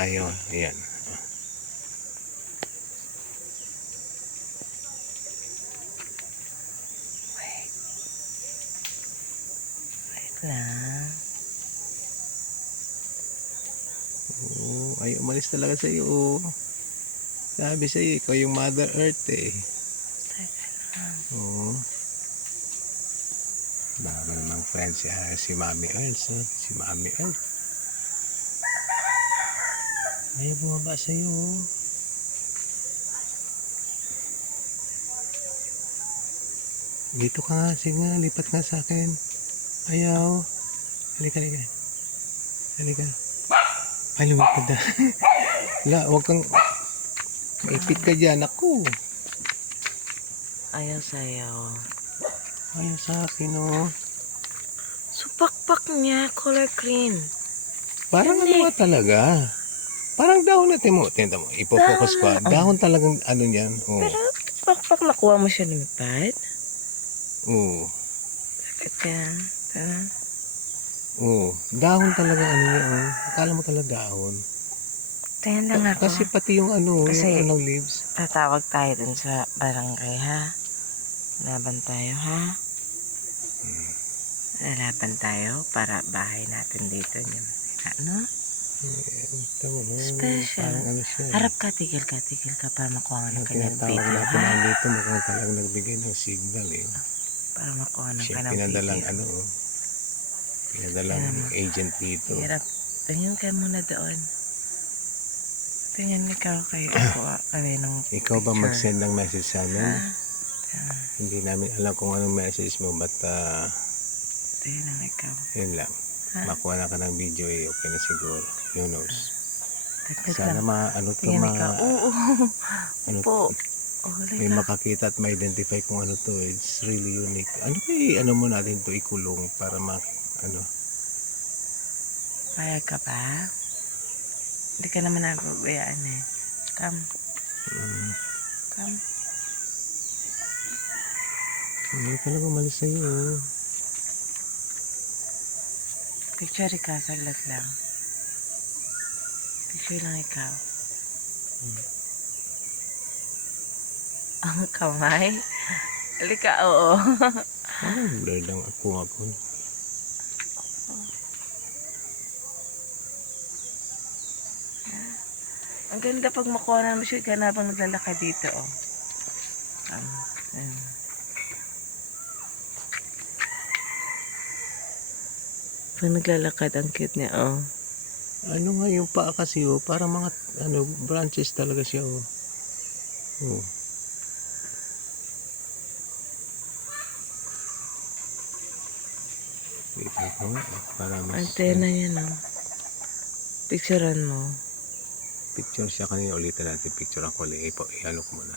kayo. Ayan. Wait. Wait lang. Oo, ay umalis talaga sa iyo. Sabi sa iyo, ikaw yung Mother Earth eh. Teka lang. Oo. Bago namang friend si, ah, si Mami Earth. Eh. Si Mami Earth. Ayaw bumaba sa iyo. Dito ka nga, sige nga, lipat nga sa akin. Ayaw. Halika, halika. Halika. Ay, lumipad na. Wala, huwag kang... Maipit ka dyan, ako. Ayaw sa'yo. Ayaw sa akin, oh. So, pakpak niya, color green. Parang ano Hindi. nga talaga. Parang dahon natin mo. Tinta mo, ipofocus ko. Dahon. Dahon talagang ano niyan. Oo. Pero, pakpak nakuha mo siya lumipad. Oo. Bakit ka? Tara. Oo. Dahon talaga ano niya. Oh. Akala mo talaga dahon. Tingnan lang ako. Kasi pati yung ano, Kasi- yung ano leaves. Tatawag tayo dun sa barangay, ha? Laban tayo, ha? Hmm. Lalaban tayo para bahay natin dito yung ano? Special. Ano siya. eh. Harap ka, tigil ka, tigil ka para makuha ng kanyang tinatawag video, natin ha? nandito mukhang talagang nagbigay ng signal eh. Para makuha ng Siya kanyang pinadalang video. ano oh. Pinadalang Ayan. agent dito. Hirap. Tingin ka muna doon. Tingin ikaw kay ako kami ng Ikaw ba mag-send ng message sa amin? Ha? Ah, Hindi namin alam kung anong message mo, but uh, Tingin ikaw. yun lang. Ha? Makuha na ka ng video eh, okay na siguro. Who knows? Tagkat Sana lang. ma, ano to, Tingin ma, ikaw. Oo. ano, po. Oh, may halika. makakita at ma-identify kung ano to. It's really unique. Ano kaya, ano mo natin to ikulong para ma, ano, Payag ka pa? Hindi ka naman nababayaan eh. Come, um, come. hindi talaga umalis sa'yo. oh. Picture ka, saglit lang. Picture lang ikaw. Hmm. Ang kamay? Halika, oo. Ano, blur lang ako ako. Ang ganda pag makuha na mo siya ka na habang naglalakad dito, oh. Um, ayan. Pag naglalakad, ang cute niya, oh. Ano nga yung paa kasi oh, para mga ano branches talaga siya oh. Oh. Mo nga, para mas Antena niya, no. Picturean mo. picture siya kanina ulitin natin picture ako ipo iano ko muna